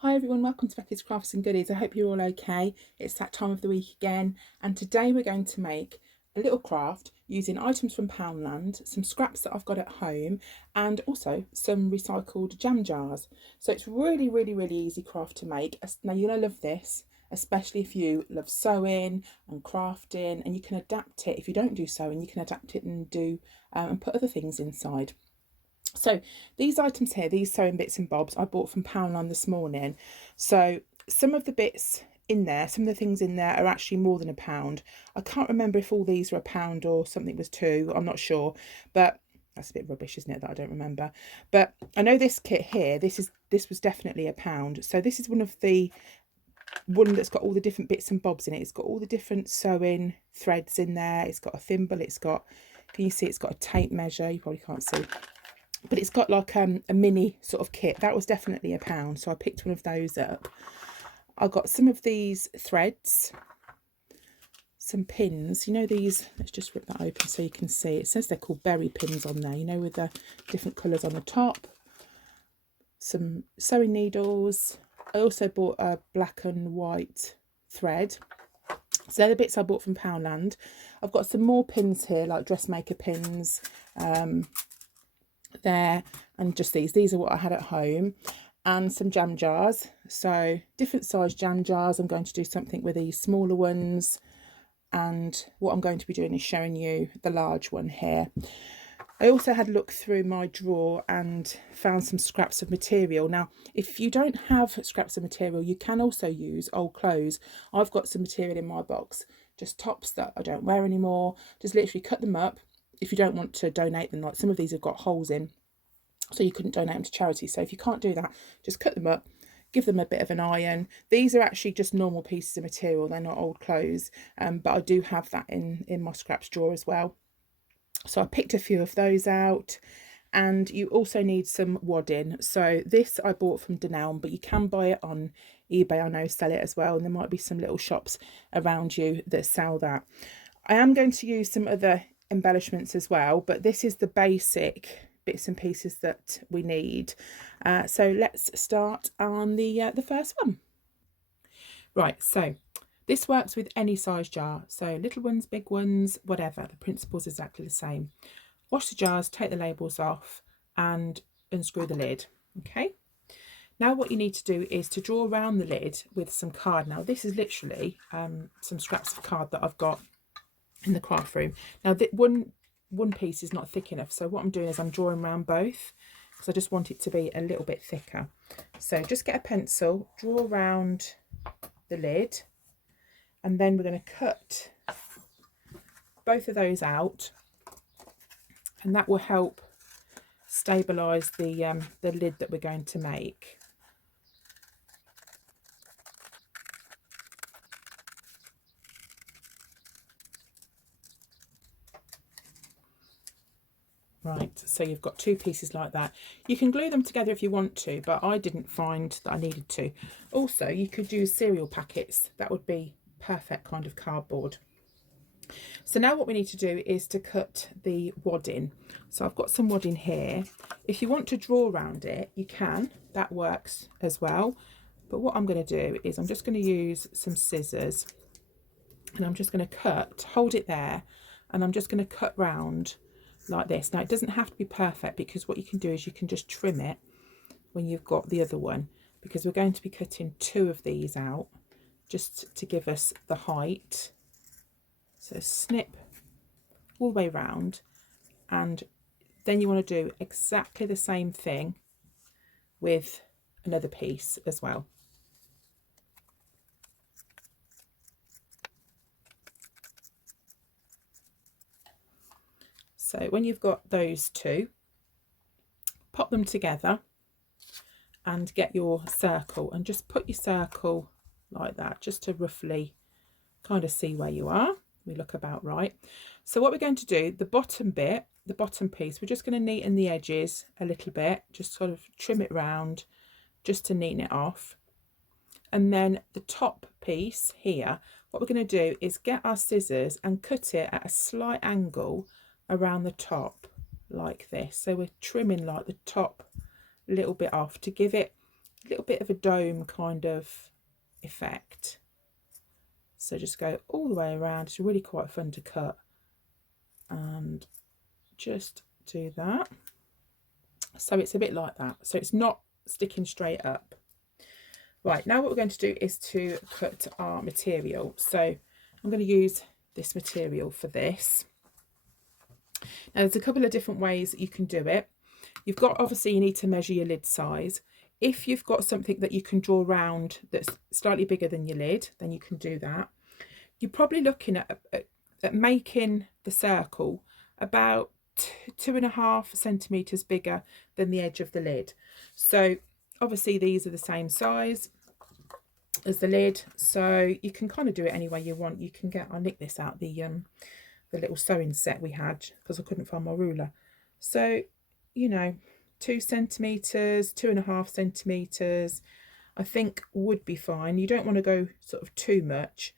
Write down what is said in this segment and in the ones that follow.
Hi everyone, welcome to Becky's Crafts and Goodies. I hope you're all okay. It's that time of the week again, and today we're going to make a little craft using items from Poundland, some scraps that I've got at home, and also some recycled jam jars. So it's really easy craft to make. Now you're gonna love this, especially if you love sewing and crafting, and you can adapt it. If you don't do sewing, you can adapt it and do and put other things inside. So these items here, these sewing bits and bobs, I bought from Poundland this morning. So some of the bits in there, some of the things in there are actually more than £1. I can't remember if all these are £1 or something was two. I'm not sure, but that's a bit rubbish, isn't it, that I don't remember. But I know this kit here, this was definitely £1. So this is one that's got all the different bits and bobs in it. It's got all the different sewing threads in there. It's got a thimble. It's got, can you see, it's got a tape measure. You probably can't see, but it's got like a mini sort of kit. That was definitely £1, so I picked one of those up. I got some of these threads, some pins, you know, these, let's just rip that open so you can see. It says they're called berry pins on there, you know, with the different colours on the top. Some sewing needles. I also bought a black and white thread. So they're the bits I bought from Poundland. I've got some more pins here, like dressmaker pins, there, and just these are what I had at home, and some jam jars. So different size jam jars. I'm going to do something with these smaller ones, and what I'm going to be doing is showing you the large one here. I also had a look through my drawer and found some scraps of material. Now, if you don't have scraps of material, you can also use old clothes. I've got some material in my box, just tops that I don't wear anymore. Just literally cut them up. If you don't want to donate them, like some of these have got holes in, so you couldn't donate them to charity. So if you can't do that, just cut them up, give them a bit of an iron. These are actually just normal pieces of material. They're not old clothes, but I do have that in my scraps drawer as well. So I picked a few of those out. And you also need some wadding. So this I bought from Denelm, but you can buy it on eBay. I know sell it as well, and there might be some little shops around you that sell that. I am going to use some other embellishments as well, but this is the basic bits and pieces that we need. So let's start on the first one. Right, so this works with any size jar, so little ones, big ones, whatever. The principle's exactly the same. Wash the jars, take the labels off, and unscrew the lid. Okay. Now what you need to do is to draw around the lid with some card. Now this is literally some scraps of card that I've got in the craft room. Now one piece is not thick enough, so what I'm doing is I'm drawing around both, because I just want it to be a little bit thicker. So just get a pencil, draw around the lid, and then we're going to cut both of those out, and that will help stabilize the lid that we're going to make. Right, so you've got two pieces like that. You can glue them together if you want to, but I didn't find that I needed to. Also, you could use cereal packets. That would be perfect kind of cardboard. So now what we need to do is to cut the wadding. So I've got some wadding here. If you want to draw around it, you can. That works as well. But what I'm going to do is I'm just going to use some scissors, and I'm just going to cut, hold it there, and I'm just going to cut round like this. Now it doesn't have to be perfect, because what you can do is you can just trim it when you've got the other one, because we're going to be cutting two of these out just to give us the height. So snip all the way round, and then you want to do exactly the same thing with another piece as well. So when you've got those two, pop them together and get your circle, and just put your circle like that, just to roughly kind of see where you are. We look about right. So what we're going to do, the bottom bit, the bottom piece, we're just going to neaten the edges a little bit, just sort of trim it round just to neaten it off. And then the top piece here, what we're going to do is get our scissors and cut it at a slight angle around the top like this. So we're trimming like the top little bit off to give it a little bit of a dome kind of effect. So just go all the way around. It's really quite fun to cut, and just do that. So it's a bit like that. So it's not sticking straight up. Right, now what we're going to do is to cut our material. So I'm going to use this material for this. Now there's a couple of different ways that you can do it. You've got, obviously you need to measure your lid size. If you've got something that you can draw round that's slightly bigger than your lid, then you can do that. You're probably looking at making the circle about 2.5 centimetres bigger than the edge of the lid. So obviously these are the same size as the lid, so you can kind of do it any way you want. You can get, I nicked this out the little sewing set we had because I couldn't find my ruler. So, you know, 2 centimetres, 2.5 centimetres, I think would be fine. You don't want to go sort of too much.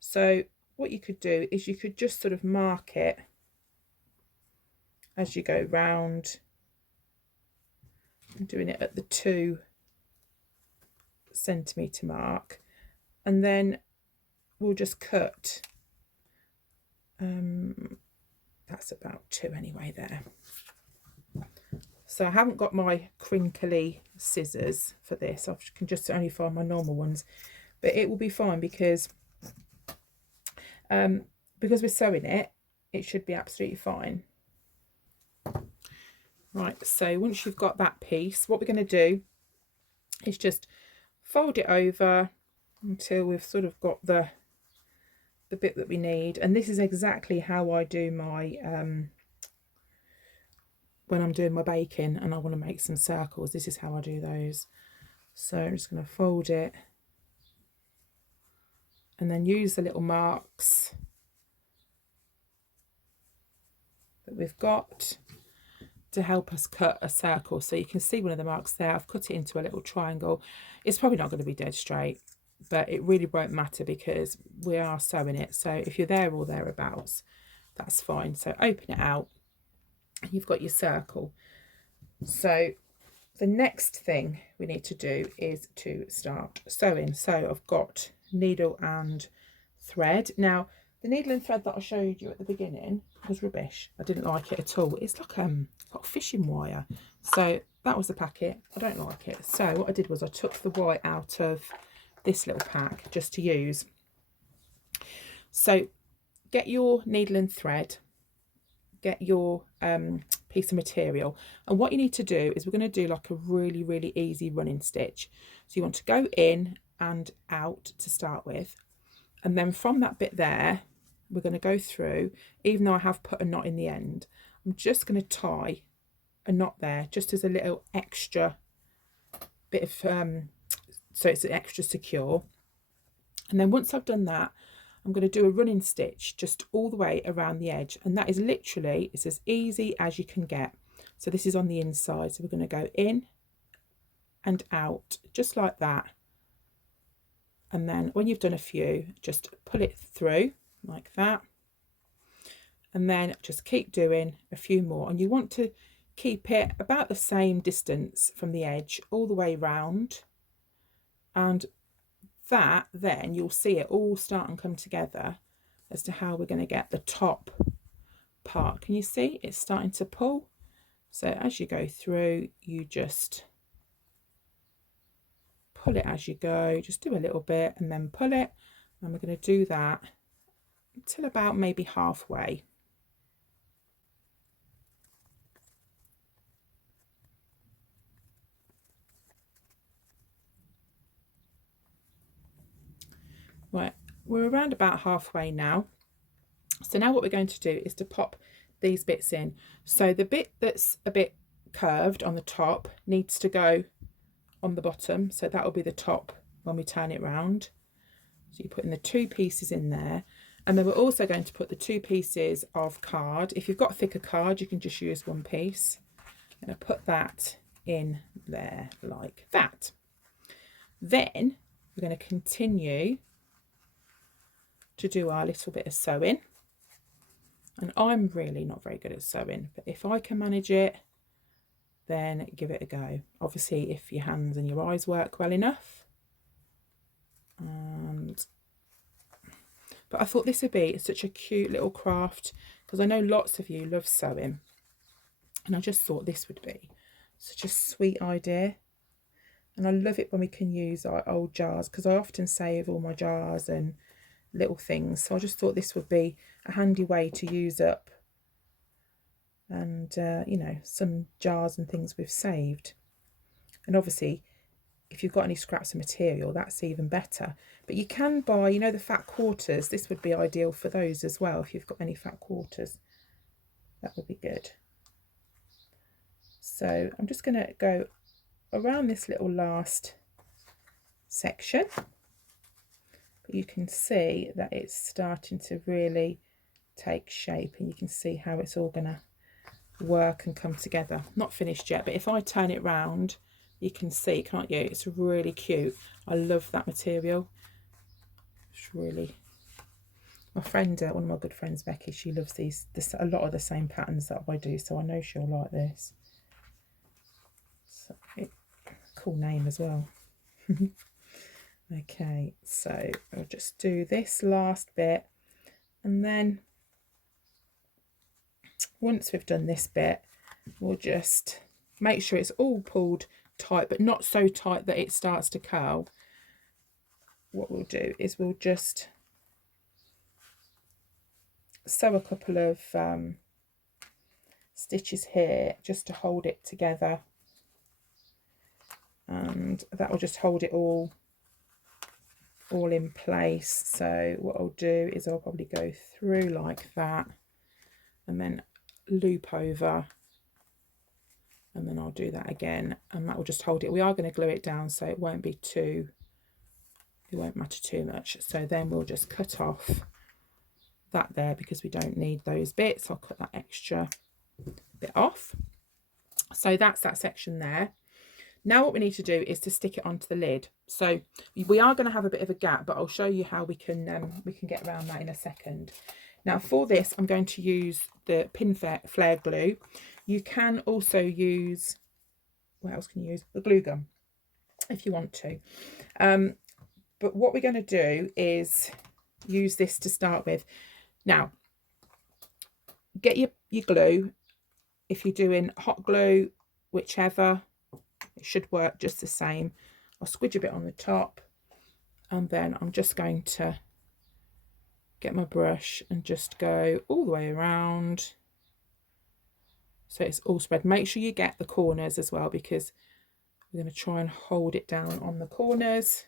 So what you could do is you could just sort of mark it as you go round. I'm doing it at the 2 centimetre mark, and then we'll just cut. That's about 2 anyway there. So I haven't got my crinkly scissors for this. I can just only find my normal ones, but it will be fine because we're sewing it, it should be absolutely fine. Right, so once you've got that piece, what we're going to do is just fold it over until we've sort of got the bit that we need. And this is exactly how I do my when I'm doing my baking and I want to make some circles. This is how I do those. So I'm just going to fold it and then use the little marks that we've got to help us cut a circle. So you can see one of the marks there. I've cut it into a little triangle. It's probably not going to be dead straight, but it really won't matter because we are sewing it. So if you're there or thereabouts, that's fine. So open it out, you've got your circle. So the next thing we need to do is to start sewing. So I've got needle and thread. Now the needle and thread that I showed you at the beginning was rubbish. I didn't like it at all. It's like fishing wire. So that was the packet. I don't like it. So what I did was I took the white out of this little pack just to use. So get your needle and thread, get your piece of material, and what you need to do is we're going to do like a really easy running stitch. So you want to go in and out to start with, and then from that bit there we're going to go through. Even though I have put a knot in the end, I'm just going to tie a knot there just as a little extra bit of so it's extra secure. And then once I've done that, I'm going to do a running stitch just all the way around the edge, and that is literally, it's as easy as you can get. So this is on the inside, so we're going to go in and out just like that, and then when you've done a few, just pull it through like that, and then just keep doing a few more. And you want to keep it about the same distance from the edge all the way round, and that then you'll see it all start and come together as to how we're going to get the top part. Can you see it's starting to pull? So as you go through, you just pull it as you go, just do a little bit and then pull it, and we're going to do that until about maybe halfway. Right, we're around about halfway now. So now what we're going to do is to pop these bits in. So the bit that's a bit curved on the top needs to go on the bottom, so that will be the top when we turn it round. So you're putting the 2 pieces in there, and then we're also going to put the 2 pieces of card. If you've got thicker card, you can just use 1 piece. I'm going to put that in there like that. Then we're going to continue to do our little bit of sewing, and I'm really not very good at sewing, but if I can manage it, then give it a go. Obviously, if your hands and your eyes work well enough. But I thought this would be such a cute little craft, because I know lots of you love sewing, and I just thought this would be such a sweet idea. And I love it when we can use our old jars, because I often save all my jars and little things. So I just thought this would be a handy way to use up, and you know, some jars and things we've saved. And obviously, if you've got any scraps of material, that's even better. But you can buy, you know, the fat quarters. This would be ideal for those as well. If you've got any fat quarters, that would be good. So I'm just going to go around this little last section. But you can see that it's starting to really take shape, and you can see how it's all going to work and come together. Not finished yet, but if I turn it round, you can see, can't you? It's really cute. I love that material. It's really, my friend, one of my good friends, Becky, she loves a lot of the same patterns that I do, so I know she'll like this. So, cool name as well. Okay, so I'll just do this last bit, and then once we've done this bit, we'll just make sure it's all pulled tight, but not so tight that it starts to curl. What we'll do is we'll just sew a couple of stitches here just to hold it together, and that will just hold it all in place. So what I'll do is I'll probably go through like that, and then loop over, and then I'll do that again, and that will just hold it. We are going to glue it down, so it won't matter too much. So then we'll just cut off that there, because we don't need those bits. I'll cut that extra bit off. So that's that section there. Now what we need to do is to stick it onto the lid. So we are going to have a bit of a gap, but I'll show you how we can get around that in a second. Now for this, I'm going to use the pin flare glue. You can also use, what else can you use? The glue gun, if you want to. But what we're going to do is use this to start with. Now, get your glue. If you're doing hot glue, whichever, it should work just the same. I'll squidge a bit on the top, and then I'm just going to get my brush and just go all the way around, so it's all spread. Make sure you get the corners as well, because we're going to try and hold it down on the corners.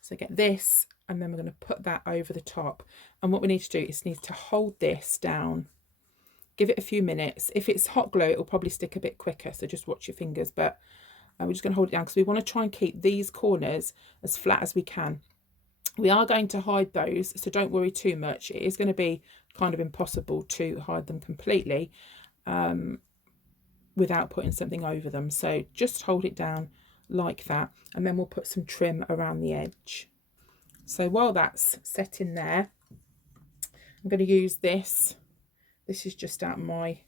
So get this, and then we're going to put that over the top. And what we need to do is need to hold this down, give it a few minutes. If it's hot glue, it'll probably stick a bit quicker, so just watch your fingers. But we're just going to hold it down, because we want to try and keep these corners as flat as we can. We are going to hide those, so don't worry too much. It is going to be kind of impossible to hide them completely without putting something over them. So just hold it down like that, and then we'll put some trim around the edge. So while that's set in there, I'm going to use this. This is just out of my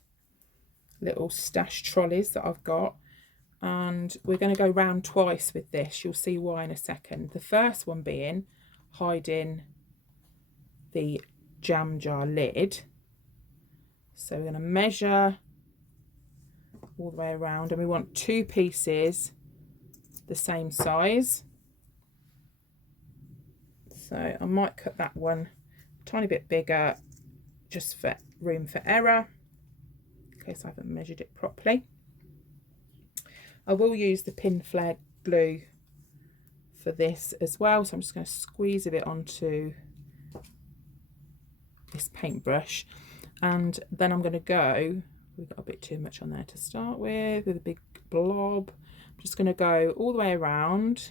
little stash trolleys that I've got, and we're going to go round twice with this. You'll see why in a second. The first one being hiding the jam jar lid. So we're going to measure all the way around, and we want two pieces the same size. So I might cut that one a tiny bit bigger, just for room for error, in case I haven't measured it properly. I will use the pin flare glue for this as well, so I'm just going to squeeze a bit onto this paintbrush, and then I'm going to go, we've got a bit too much on there to start with a big blob. I'm just going to go all the way around,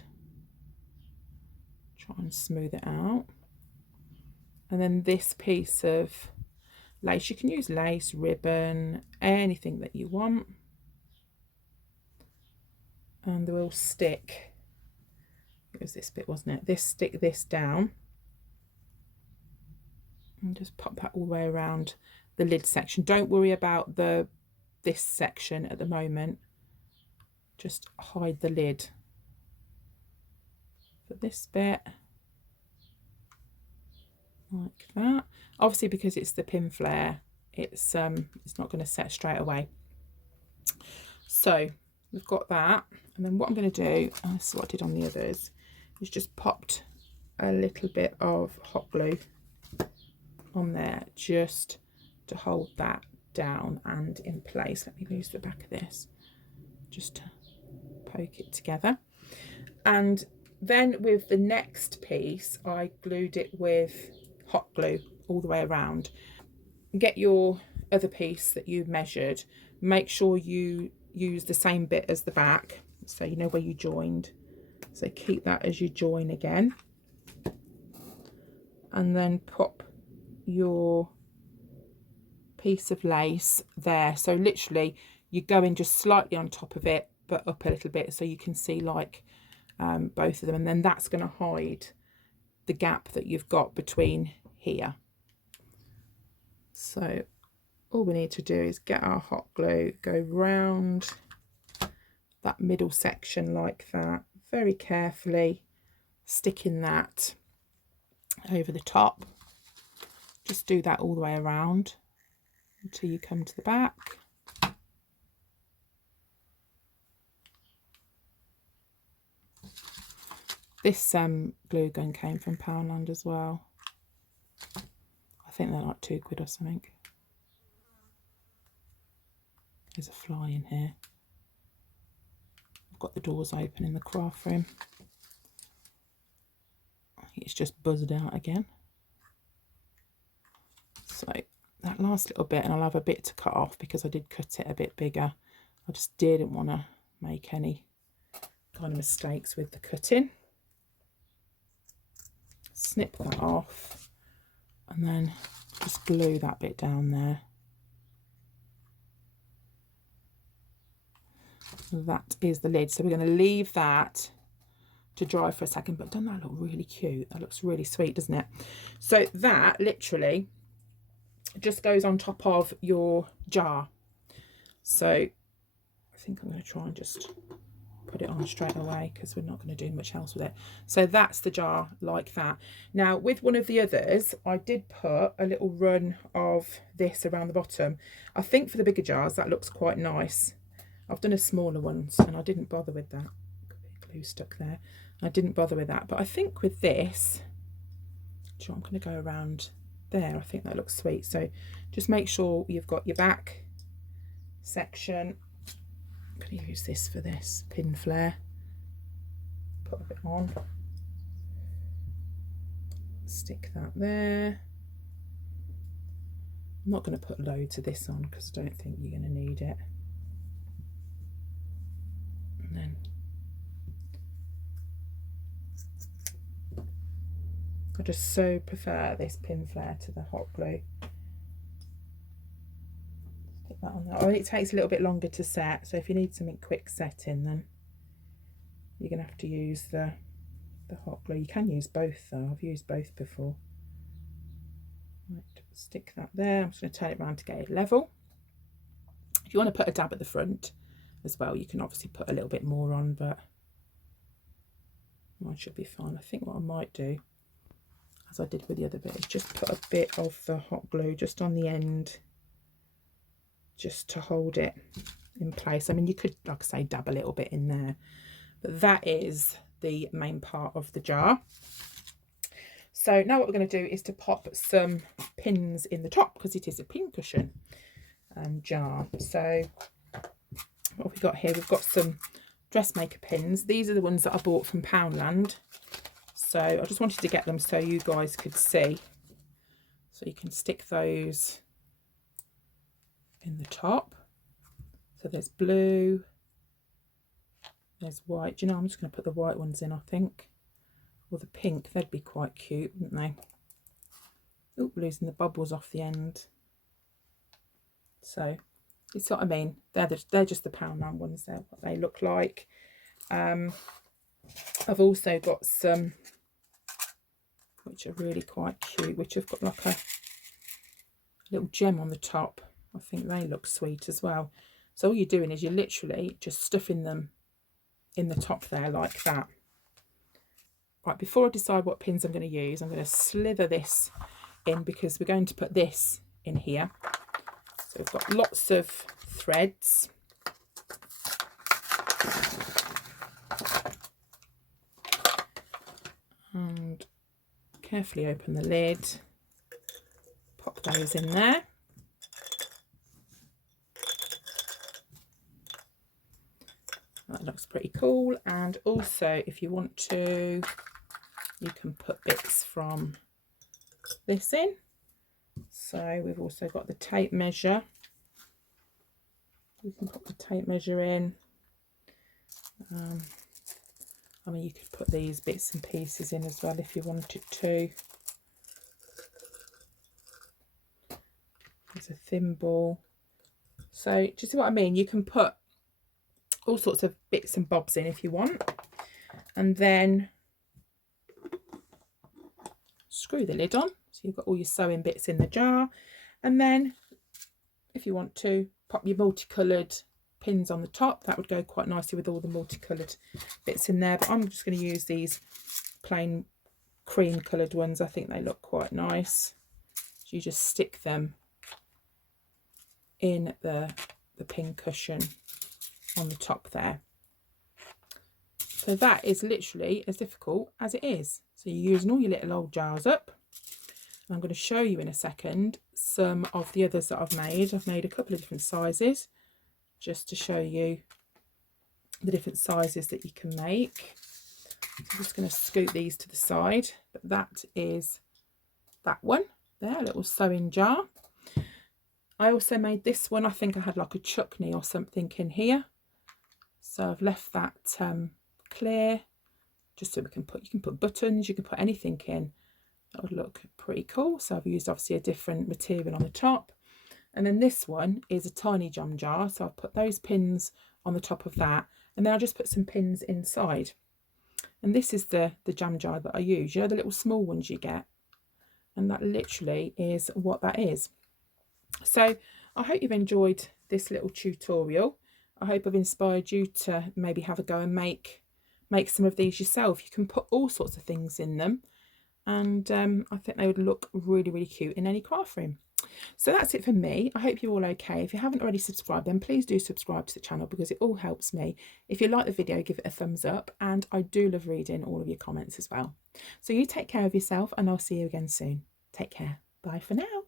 try and smooth it out. And then this piece of lace, you can use lace, ribbon, anything that you want, and we'll stick, it was this bit, wasn't it? Stick this down, and just pop that all the way around the lid section. Don't worry about this section at the moment. just hide the lid for this bit, like that. Obviously, because it's the pin flare, it's not going to set straight away. So we've got that, and then what I'm going to do, this is what I did on the others, is just popped a little bit of hot glue on there just to hold that down and in place. Let me lose the back of this just to poke it together. And then with the next piece, I glued it with hot glue all the way around. Get your other piece that you measured, make sure you use the same bit as the back, so you know where you joined, so keep that as you join again, and then pop your piece of lace there. So literally you go in just slightly on top of it, but up a little bit, so you can see like both of them, and then that's going to hide the gap that you've got between here. So all we need to do is get our hot glue, go round that middle section like that, very carefully sticking that over the top. Just do that all the way around until you come to the back. This glue gun came from Poundland as well. I think they're like £2 or something. There's a fly in here. I've got the doors open in the craft room. It's just buzzed out again. So that last little bit, and I'll have a bit to cut off because I did cut it a bit bigger. I just didn't want to make any kind of mistakes with the cutting. Snip that off and then just glue that bit down there. That is the lid. So we're going to leave that to dry for a second, but doesn't that look really cute? That looks really sweet, doesn't it? So that literally just goes on top of your jar. So I think I'm going to try and just put it on straight away because we're not going to do much else with it. So that's the jar like that. Now with one of the others, I did put a little run of this around the bottom. I think for the bigger jars that looks quite nice. I've done a smaller ones and I didn't bother with that. A bit of glue stuck there. I didn't bother with that, but I think with this, I'm going to go around there. I think that looks sweet. So just make sure you've got your back section. I'm going to use this for this pin flare. Put a bit on. Stick that there. I'm not going to put loads of this on because I don't think you're going to need it. And then I just so prefer this pin flare to the hot glue. Stick that on there. Oh, it takes a little bit longer to set, so if you need something quick setting, then you're going to have to use the hot glue. You can use both though. I've used both before. Right, stick that there. I'm just going to turn it around to get it level. If you want to put a dab at the front as well, you can obviously put a little bit more on, but mine should be fine. I think what I might do, as I did with the other bit, is just put a bit of the hot glue just on the end, just to hold it in place. I mean, you could, like I say, dab a little bit in there, but that is the main part of the jar. So now what we're going to do is to pop some pins in the top because it is a pin cushion jar. So what have we got here? We've got some dressmaker pins. These are the ones that I bought from Poundland. So I just wanted to get them so you guys could see. So you can stick those in the top. So there's blue, there's white. Do you know, I'm just going to put the white ones in, I think. Or the pink, they'd be quite cute, wouldn't they? Oh, losing the bubbles off the end. So, it's what I mean. They're just the Poundland ones. They're what they look like. I've also got some which are really quite cute, which have got like a little gem on the top. I think they look sweet as well. So all you're doing is you're literally just stuffing them in the top there like that. Right, before I decide what pins I'm going to use, I'm going to slither this in because we're going to put this in here. So we've got lots of threads. And carefully open the lid, pop those in there. That looks pretty cool. And also, if you want to, you can put bits from this in. So we've also got the tape measure. You can put the tape measure in. I mean, you could put these bits and pieces in as well if you wanted to. There's a thimble. So, do you see what I mean? You can put all sorts of bits and bobs in if you want. And then screw the lid on. So you've got all your sewing bits in the jar. And then, if you want to, pop your multicoloured pins on the top. That would go quite nicely with all the multicoloured bits in there, but I'm just going to use these plain cream coloured ones. I think they look quite nice. So you just stick them in the pin cushion on the top there. So that is literally as difficult as it is. So you're using all your little old jars up. And I'm going to show you in a second some of the others that I've made. I've made a couple of different sizes, just to show you the different sizes that you can make. So I'm just going to scoot these to the side, but that is that one there, a little sewing jar. I also made this one. I think I had like a chutney or something in here, so I've left that clear just so we can put, you can put buttons, you can put anything in. That would look pretty cool. So I've used obviously a different material on the top. And then this one is a tiny jam jar. So I've put those pins on the top of that. And then I'll just put some pins inside. And this is the jam jar that I use. You know, the little small ones you get. And that literally is what that is. So I hope you've enjoyed this little tutorial. I hope I've inspired you to maybe have a go and make some of these yourself. You can put all sorts of things in them. And I think they would look really, really cute in any craft room. So that's it for me. I hope you're all okay. If you haven't already subscribed, then please do subscribe to the channel because it all helps me. If you like the video, give it a thumbs up, and I do love reading all of your comments as well. So you take care of yourself, and I'll see you again soon. Take care. Bye for now.